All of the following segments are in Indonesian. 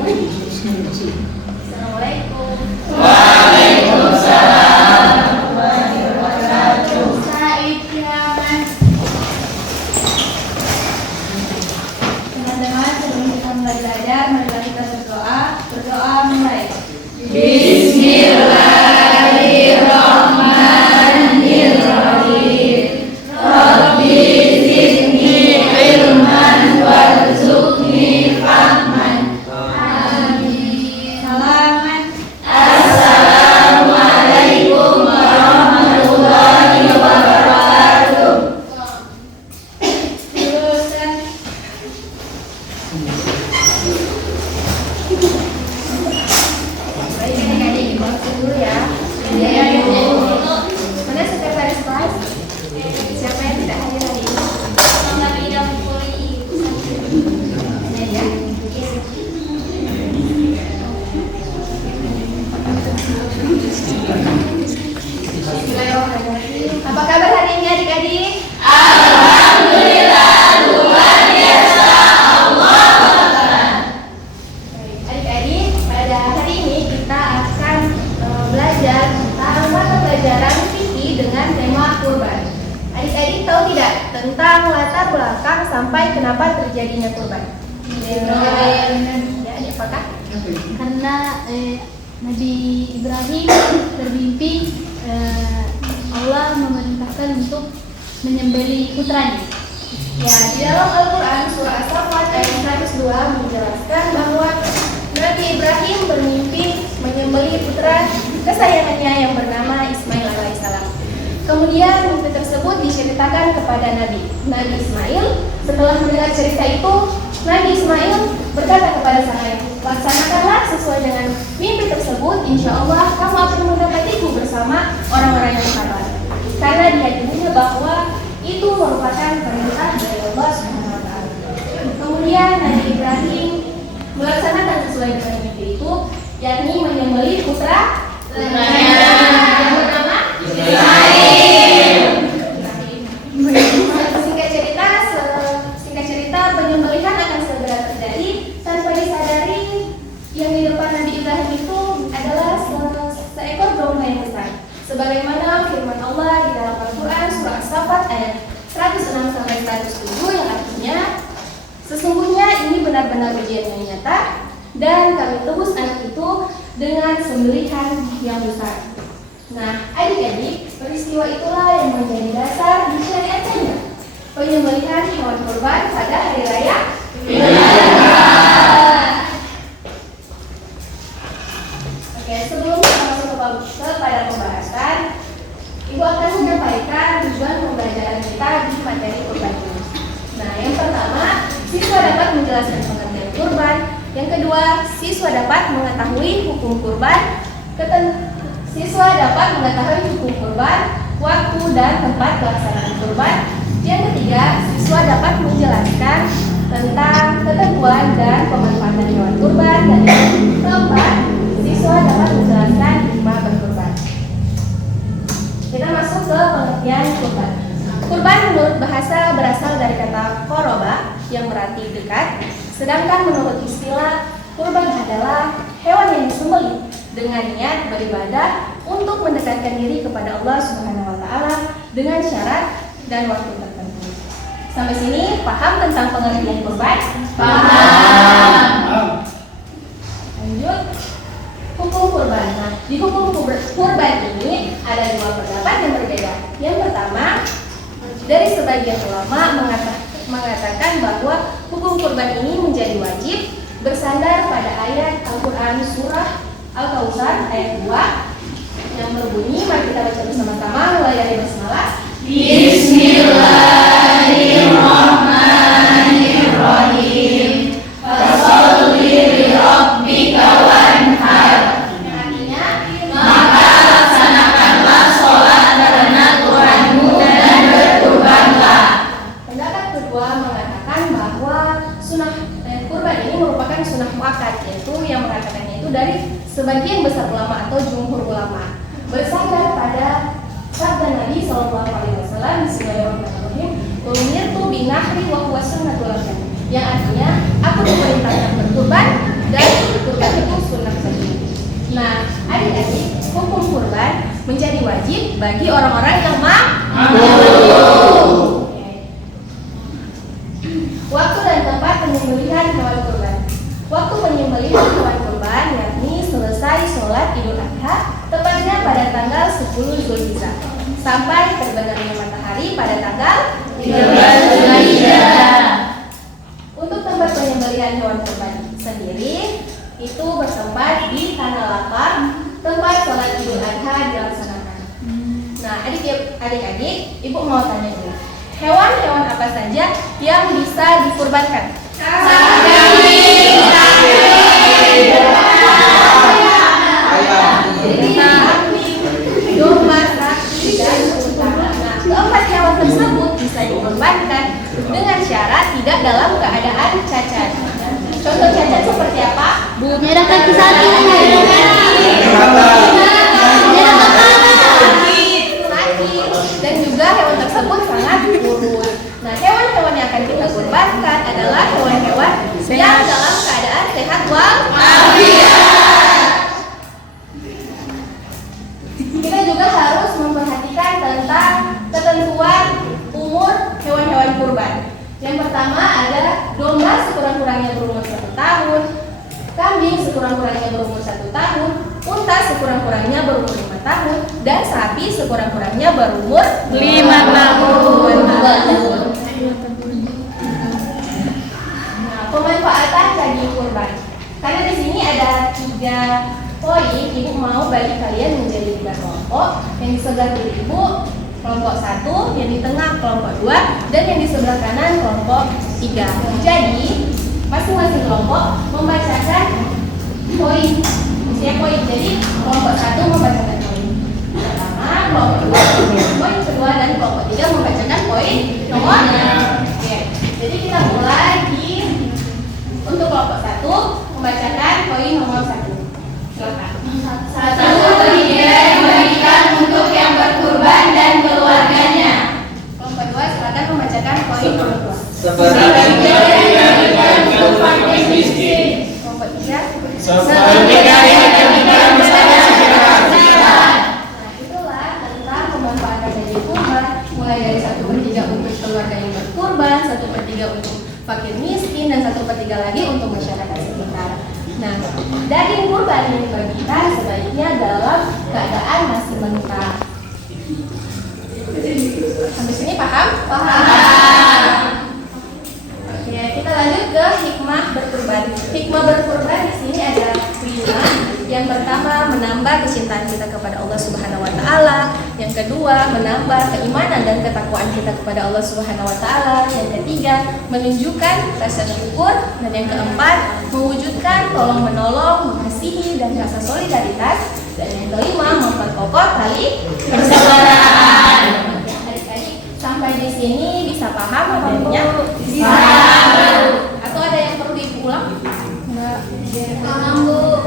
Assalamualaikum. Waalaikumsalam warahmatullahi wabarakatuh. Said Kiaman. Teman-teman, sebelum kita mulai belajar, marilah kita berdoa. Berdoa mulai. Bismillahirrahmanirrahim. Rabbi zidni ilman warzuqni fahman. Amin. Salaman. Assalamualaikum warahmatullahi wabarakatuh. Lulusan. Baik, adik-adik dimaksud dulu ya. Mana sekretaris kelas? Siapa yang tidak hadir hari ini? Ini ya. Bismillahirrahmanirrahim. Apa kabar hari ini adik-adik? Alhamdulillah luar biasa. Baik, adik-adik, pada hari ini kita akan belajar tentang mata pelajaran fikih dengan tema kurban. Adik-adik tahu tidak tentang latar belakang sampai kenapa terjadinya kurban? Ya, apakah? Karena Nabi Ibrahim bermimpi Allah memerintahkan untuk menyembelih putranya. Ya, di dalam Al-Quran surah As-Saffat ayat 102 menjelaskan bahwa Nabi Ibrahim bermimpi menyembelih putra kesayangannya yang bernama Ismail alaihissalam. Kemudian mimpi tersebut diceritakan kepada Nabi Ismail. Setelah mendengar cerita itu, Nabi Ismail berkata kepada sang ayah, laksanakanlah sesuai dengan mimpi tersebut, insya Allah kamu akan mendapatiku bersama orang-orang yang sabar. Karena diyakininya bahwa itu merupakan perintah dari Allah Subhanahu wa Ta'ala. Kemudian Nabi Ibrahim melaksanakan sesuai dengan mimpi itu, yakni menyembelih putra yang bernama Ismail. Singkat cerita, penyembelihan akan segera terjadi tanpa disadari. Yang di depan Nabi Ibrahim itu adalah seekor domba yang besar. Sebagaimana firman Allah di dalam Al-Quran surah As-Saffat ayat 106 sampai 107 yang artinya, sesungguhnya ini benar-benar ujian yang nyata dan kami tebus anak itu dengan sembelihan yang besar. Nah, adik-adik, peristiwa itulah yang menjadi dasar disyariatkannya penyembelihan hewan kurban pada hari raya Idul Adha. Oke, sebelum kita masuk kepada pembahasan, Ibu akan menyampaikan tujuan pembelajaran kita di materi kurban ini. Nah, yang pertama, siswa dapat menjelaskan pengertian kurban. Yang kedua, siswa dapat mengetahui hukum kurban. Siswa dapat mengetahui hukum kurban, waktu dan tempat pelaksanaan kurban. Yang ketiga, siswa dapat menjelaskan tentang ketentuan dan pemanfaatan hewan kurban. Dan yang keempat, siswa dapat menjelaskan hikmah berkurban. Kita masuk ke pengertian kurban. Kurban menurut bahasa berasal dari kata koroba yang berarti dekat. Sedangkan menurut istilah, kurban adalah hewan yang disembelih dengan niat beribadah untuk mendekatkan diri kepada Allah Subhanahu wa Ta'ala dengan syarat dan waktu tertentu. Sampai sini paham tentang pengertian kurban? Paham. Lanjut, hukum kurban. Nah, di hukum kurban ini ada dua pendapat yang berbeda. Yang pertama, dari sebagian ulama mengatakan bahwa hukum kurban ini menjadi wajib bersandar pada ayat Al-Quran surah Al-Kautsar ayat 2 yang berbunyi, mari kita baca bersama-sama mulai dari basmalah. Bismillahirrahmanirrahim. Fasholli li rabbika wanhar. Yang artinya, Maka laksanakanlah sholat karena Tuhanmu dan berkurbanlah. pendapat kedua mengatakan bahwa sunnah kurban ini merupakan sunnah muakkad, yaitu yang mengatakannya itu dari sebagian besar ulama atau jumhur ulama, bersandar pada sabda Nabi SAW. Bismillahirrahmanirrahim. Umirtu binahri wa huwa sunnatul lakum. Yang artinya, aku diperintahkan berkurban dan wajib bagi orang-orang yang mampu. Waktu dan tempat penyembelihan hewan kurban. Waktu penyembelihan hewan kurban yakni selesai sholat Idul Adha, tepatnya pada tanggal 10 Zulhijjah, sampai terbenamnya matahari pada tanggal 13 Zulhijjah. Untuk tempat penyembelihan hewan kurban sendiri itu bertempat di tanah lapang, tempat sholat Idul Adha dilaksanakan. Nah, adik-adik, ibu mau tanya dulu, hewan-hewan apa saja yang bisa dikurbankan? Kambing, domba, sapi, dan unta. Nah, keempat hewan tersebut bisa dikurbankan dengan syarat tidak dalam keadaan cacat. Contoh cacat seperti apa? Merah kaki sapi. Dan juga hewan tersebut sangat kurus. Nah, hewan-hewan yang akan kita kurbankan adalah hewan-hewan yang dalam keadaan sehat walafiat. Kita juga harus memperhatikan tentang ketentuan umur hewan-hewan kurban. Yang pertama ada domba sekurang-kurangnya berumur 1 tahun, kambing sekurang-kurangnya berumur 1 tahun, unta sekurang-kurangnya berumur 5 tahun, dan sapi sekurang-kurangnya berumur 5 tahun. Nah, pemanfaatan daging kurban. Karena di sini ada 3 poin, ibu mau bagi kalian menjadi 3 kelompok. Yang di sebelah kiri ibu kelompok 1, yang di tengah kelompok 2, dan yang di sebelah kanan kelompok 3. Jadi masing-masing kelompok membacakan poin. Jadi kelompok 1 membacakan poin pertama, kelompok 2 membacakan poin kedua, dan kelompok 3 membacakan poin nomor. Oke. Jadi kita mulai untuk kelompok 1 membacakan poin nomor 1. Silakan. 1 dibagikan untuk yang berkurban dan keluarganya. Kelompok 2 silakan membacakan poin nomor 2. Sebagian untuk fakir miskin. Kelompok 3. Nah, itulah tentang pemanfaatan daging kurban, mulai dari 1/3 untuk keluarga yang berkurban, 1/3 untuk fakir miskin, dan 1/3 lagi untuk masyarakat sekitar. Nah, daging kurban yang dibagikan sebaiknya dalam keadaan masih mentah. Sampai sini paham? Paham. Oke, kita lanjut ke hikmah berkurban. Hikmah berkurban di sini ada 5. Yang pertama, menambah kecintaan kita kepada Allah Subhanahu wa taala. Yang kedua, menambah keimanan dan ketakwaan kita kepada Allah Subhanahu wa taala. Yang ketiga, menunjukkan rasa syukur, dan yang keempat, mewujudkan tolong menolong, mengasihi, dan rasa solidaritas. Dan yang kelima, memperkokoh tali persaudaraan. Adik-adik, sampai di sini bisa paham materinya? Bisa. Atau ada yang perlu diulang? Enggak. Paham, Bu.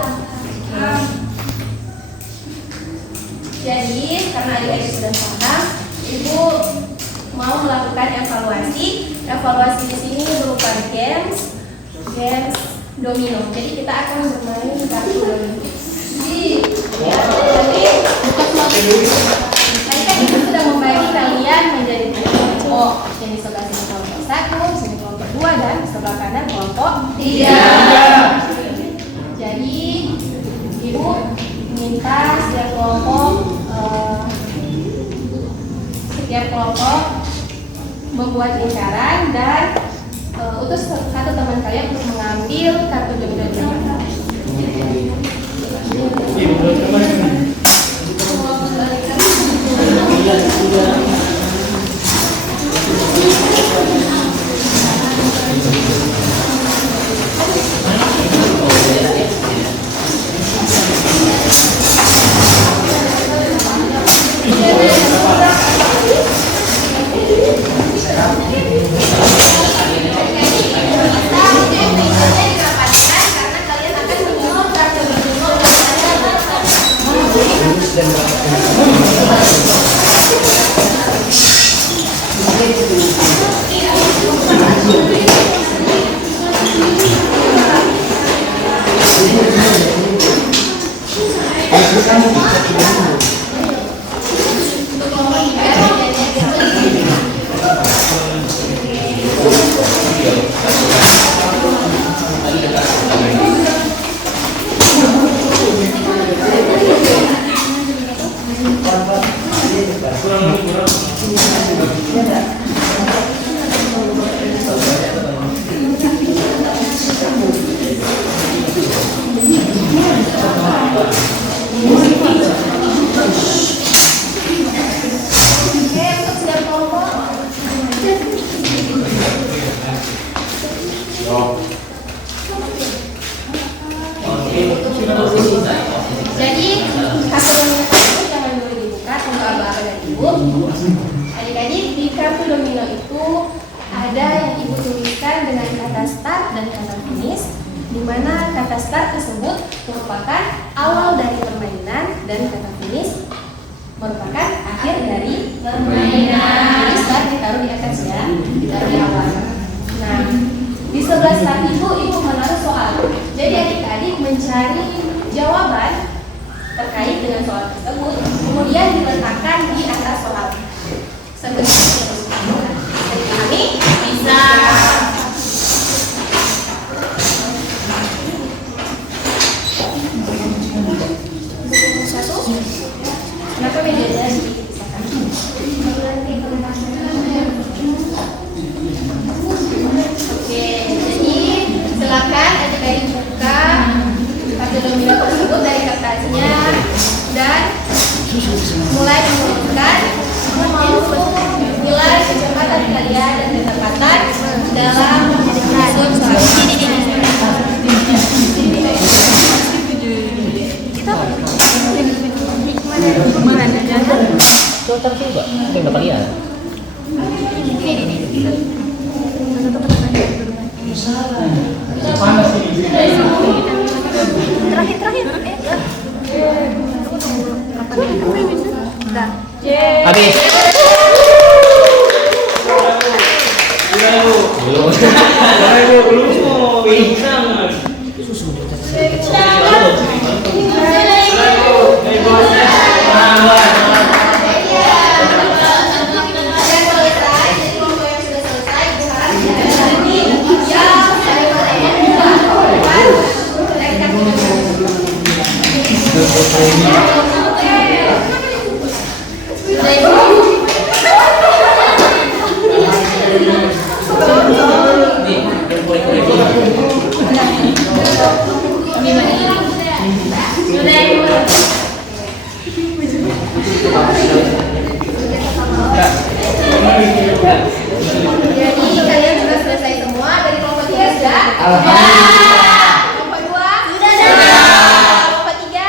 Jadi, karena adik-adik sudah paham, Ibu mau melakukan evaluasi. Evaluasi di sini berupa games domino. Jadi kita akan bermain kartu domino. Tadi kan Ibu sudah membagi kalian menjadi 3 kelompok. Yang di sebelah sini kelompok 1, di sini kelompok 2, dan di sebelah kanan kelompok 3. Jadi Ibu minta setiap kelompok membuat lingkaran dan utus satu teman kalian untuk mengambil kartu domino. Oke, untuk setiap kelompok. Jadi kartu domino tersebut jangan dulu dibuka, tunggu abang dan ibu. Adik-adik, di kartu domino itu ada yang ibu tuliskan dengan kata start dan kata finish, di mana kata start tersebut merupakan awal dari permainan dan kata finish merupakan akhir dari permainan. Jadi start ditaruh di atas ya, ditaruh di awal. Nah, di sebelah start ibu menaruh soal. Jadi adik-adik mencari jawaban terkait dengan soal tersebut, kemudian diletakkan di atas soal. Sebenarnya kami bisa. Satu. Kenapa bedanya dipisahkan? Oke, jadi silakan adik-adik buka kartu domino tersebut dari kertasnya dan mulai menurunkan nilai kecepatan kalian dan ketepatan dalam menyusun soal. Coba coba, saya udah lihat. Terakhir. Habis. Jadi kalian sudah selesai semua dari kelompok 3 sudah? Kelompok 2? Kelompok 3?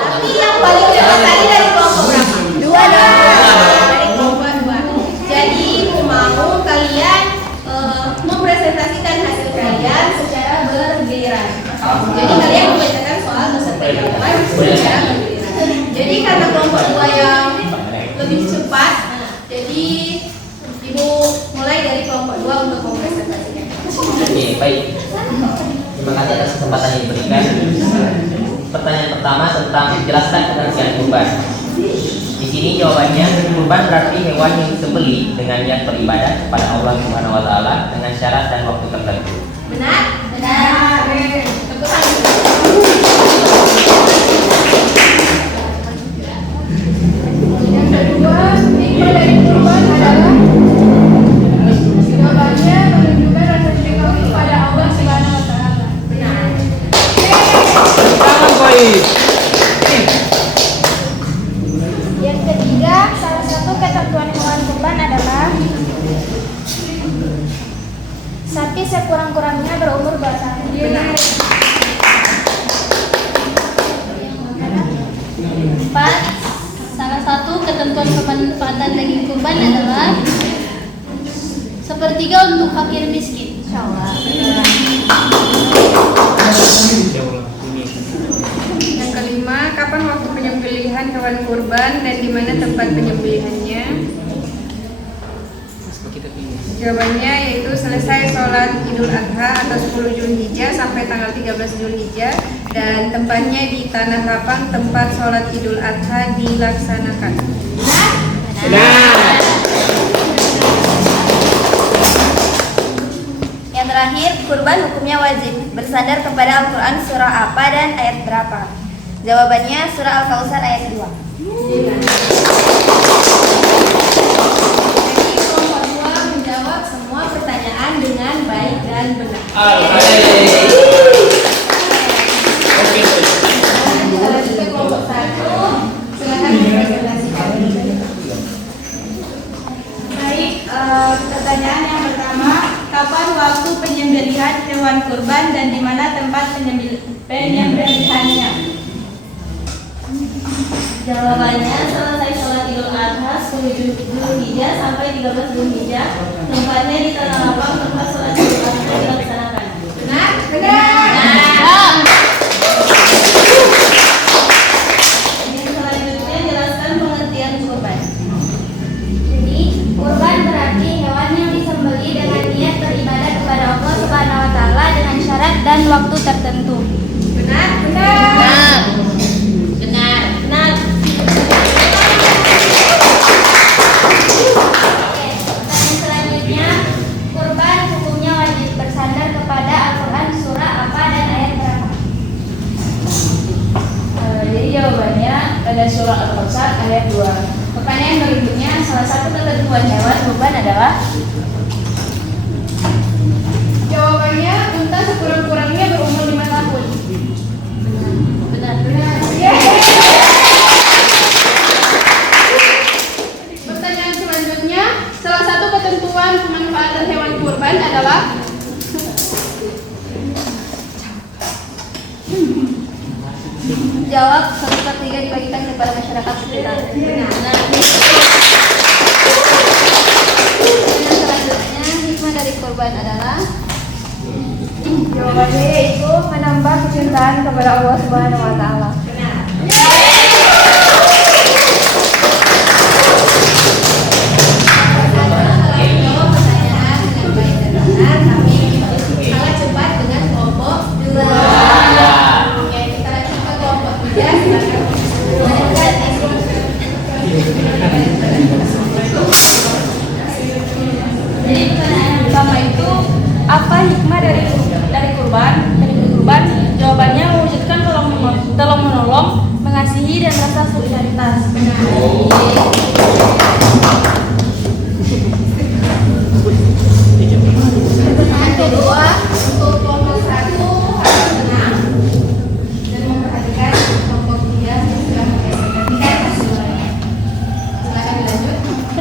Tapi yang paling cepat tadi dari kelompok berapa? 2 dari kelompok 2. Jadi mau kalian mempresentasikan hasil kalian secara bergiliran. Jadi kalian membacakan soal beserta jawaban secara bergiliran. Jadi karena kelompok 2 yang lebih cepat, jadi ibu mulai dari kelompok 2 untuk mempresentasikan. Oke, baik. Terima kasih atas kesempatan yang diberikan. Pertanyaan pertama tentang jelaskan pengertian kurban. Di sini jawabannya, kurban berarti hewan yang disembelih dengan niat beribadah kepada Allah Subhanahu wa taala dengan syarat dan waktu tertentu. Benar? Benar. Tepuk tangan. Yang kedua, hikmah dari kurban adalah jawabannya menunjukkan rasa cinta kepada Allah Subhanahu wa taala. Benar. Yang ketiga, salah satu ketentuan hewan kurban adalah sapi sekurang-kurangnya berumur 2 tahun. Benar. 4. Salah satu ketentuan pemanfaatan daging kurban adalah sepertiga untuk fakir miskin. Insyaallah. Yang kelima, kapan waktu penyembelihan hewan kurban dan di mana tempat penyembelihannya? Jawabannya yaitu selesai sholat Idul Adha atau 10 Zulhijjah sampai tanggal 13 Zulhijjah, dan tempatnya di Tanah Lapang tempat sholat Idul Adha dilaksanakan. Yang terakhir, kurban hukumnya wajib. Bersandar kepada Al-Quran surah apa dan ayat berapa? Jawabannya surah Al-Kautsar ayat 2. Jadi kelompok 2 menjawab semua pertanyaan dengan baik dan benar. penyembelihannya? Jawabannya selesai sholat Idul Adha 10 Zulhijjah sampai 13 Zulhijjah. Tempatnya di tanah lapang tempat sholat Idul Adha dilaksanakan. Benar? Benar. Yang selanjutnya jelaskan pengertian kurban. Jadi, kurban berarti hewan yang disembeli dengan niat beribadah kepada Allah Subhanahu wa taala dengan syarat dan waktu tertentu. Benar? Benar. Benar. Pertanyaan selanjutnya, kurban hukumnya wajib bersandar kepada Al-Quran surah apa dan ayat berapa? Jadi jawabannya pada surah Al-Kautsar ayat 2. Pertanyaan berikutnya, salah satu ketentuan hewan kurban adalah? Jawabannya unta sekurang-kurangnya berumur 5 tahun. Benar. Pertanyaan selanjutnya, salah satu ketentuan pemanfaatan hewan kurban adalah? Jawab 1/3 dibagikan kepada masyarakat sekitar. Benar. Pertanyaan selanjutnya, hikmah dari kurban adalah? Jawabannya yaitu menambah kecintaan kepada Allah Subhanahu wa taala. Kalah cepat dengan kelompok 2. Yaitu kalah cepat kelompok 3. Jadi pertanyaan Pertama itu, apa hikmah dari kurban? Jawabannya mewujudkan tolong menolong, mengasihi dan rasa solidaritas. pertanyaan kedua, Untuk kelompok 1 harus tenang dan memperhatikan kelompok 3 yang sudah mengeksekusikan hasilnya. Silakan dilanjut.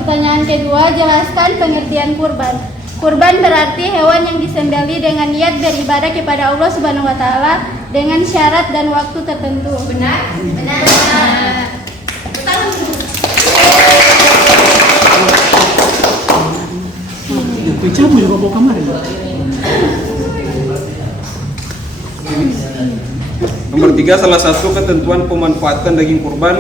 pertanyaan kedua, jelaskan pengertian kurban. Kurban berarti hewan yang disembelih dengan niat beribadah kepada Allah Subhanahu wa taala dengan syarat dan waktu tertentu. Benar? Benar. Nomor 3, salah satu ketentuan pemanfaatan daging kurban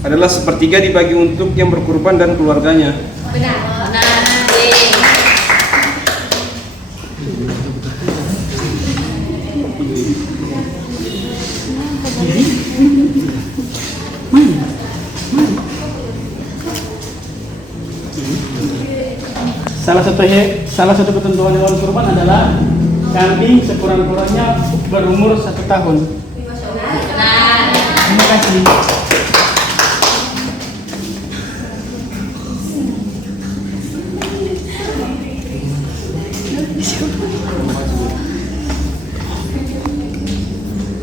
adalah sepertiga dibagi untuk yang berkurban dan keluarganya. Benar. Salah satu ketentuan hewan kurban adalah kambing sekurang-kurangnya berumur 1 tahun. Terima kasih.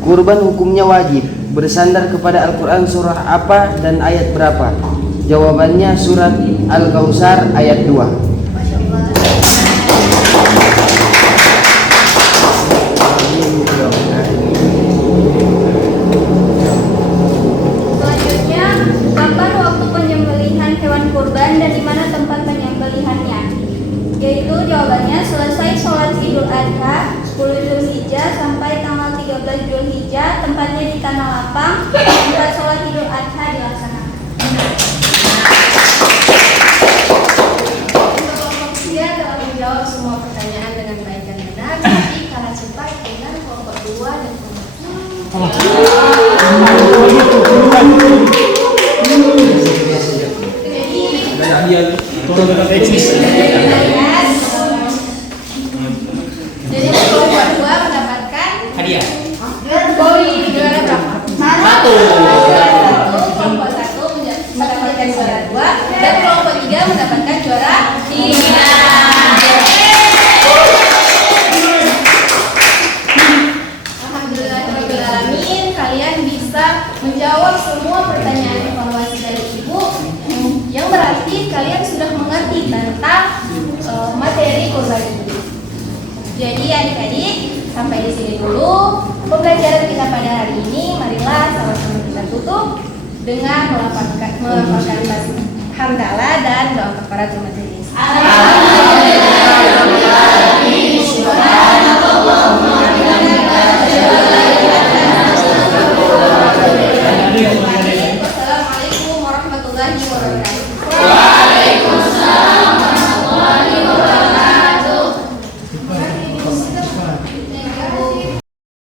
Kurban hukumnya wajib bersandar kepada Al-Quran surah apa dan ayat berapa? Jawabannya surat Al-Kautsar ayat 2. Selanjutnya, kapan waktu penyembelihan hewan kurban dan di mana tempat penyembelihannya? Yaitu jawabannya selesai sholat Idul Adha 10 Zulhijjah sampai tanggal 13 Zulhijjah, tempatnya di Tanah Lapang, tempat sholat Idul Adha dilaksanakan. Kelompok 3 telah menjawab semua pertanyaan dengan baik dan benar, tapi kalah cepat dengan kelompok 2 dan kelompok 3. Jadi kelompok 2 mendapatkan Hadiah. juara berapa? Satu. Kelompok 1 mendapatkan juara 2 dan kelompok 3 mendapatkan juara 3. Alhamdulillahirrahmanirrahim, kalian bisa menjawab semua pertanyaan evaluasi dari Ibu, yang berarti kalian sudah mengerti tentang materi kurban ini. Jadi adik-adik, sampai di sini dulu pembelajaran kita pada hari ini. Marilah sama-sama kita tutup dengan melafalkan hamdalah dan doa kafaratul majelis. Wassalamualaikum warahmatullahi wabarakatuh.